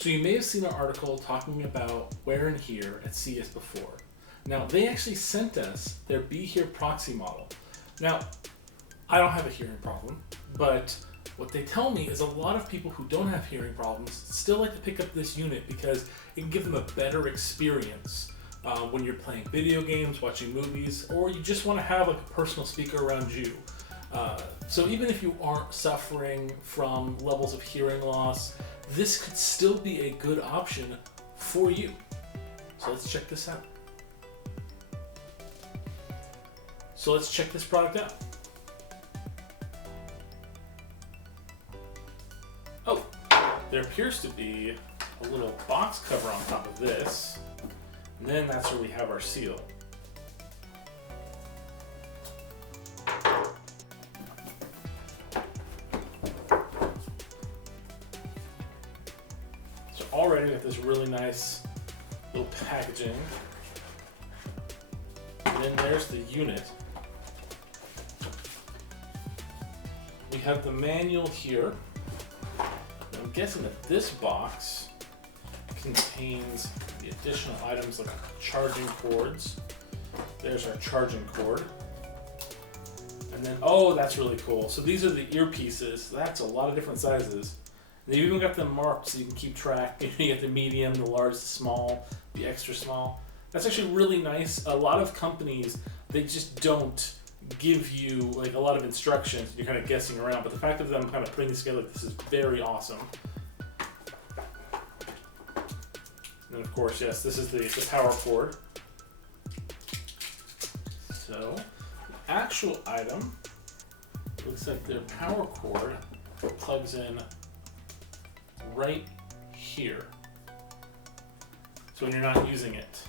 So you may have seen an article talking about Where and Here at CES before. Now, they actually sent us their BeHear Proxy model. Now, I don't have a hearing problem, but what they tell me is a lot of people who don't have hearing problems still like to pick up this unit because it can give them a better experience when you're playing video games, watching movies, or you just want to have like a personal speaker around you. So even if you aren't suffering from levels of hearing loss, this could still be a good option for you. So let's check this out. So let's check this product out. Oh, there appears to be a little box cover on top of this. And then that's where we have our seal. So already we have this really nice little packaging. And then there's the unit. We have the manual here. I'm guessing that this box contains the additional items like charging cords. There's our charging cord. And then, oh, that's really cool. So these are the earpieces. That's a lot of different sizes. And they've even got them marked so you can keep track. You get the medium, the large, the small, the extra small. That's actually really nice. A lot of companies, they just don't give you like a lot of instructions. You're kind of guessing around, but the fact of them kind of putting this together, this is very awesome. And of course, yes, this is the power cord. So the actual item looks like their power cord plugs in right here. So when you're not using it.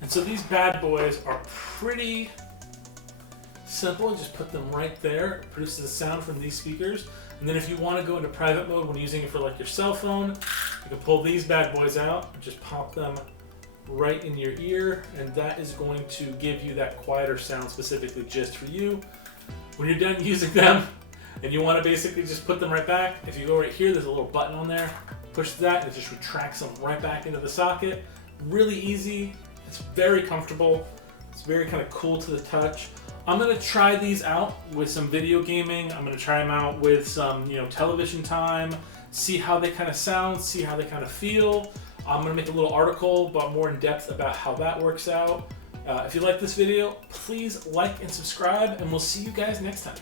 And so these bad boys are pretty simple. You just put them right there. It produces the sound from these speakers. And then if you want to go into private mode when using it for like your cell phone, you can pull these bad boys out and just pop them right in your ear. And that is going to give you that quieter sound specifically just for you. When you're done using them and you want to basically just put them right back, if you go right here, there's a little button on there. Push that and it just retracts them right back into the socket. Really easy. It's very comfortable. It's very kind of cool to the touch. I'm gonna try these out with some video gaming. I'm gonna try them out with some, television time, see how they kind of sound, see how they kind of feel. I'm gonna make a little article but more in depth about how that works out. If you like this video, please like and subscribe, and we'll see you guys next time.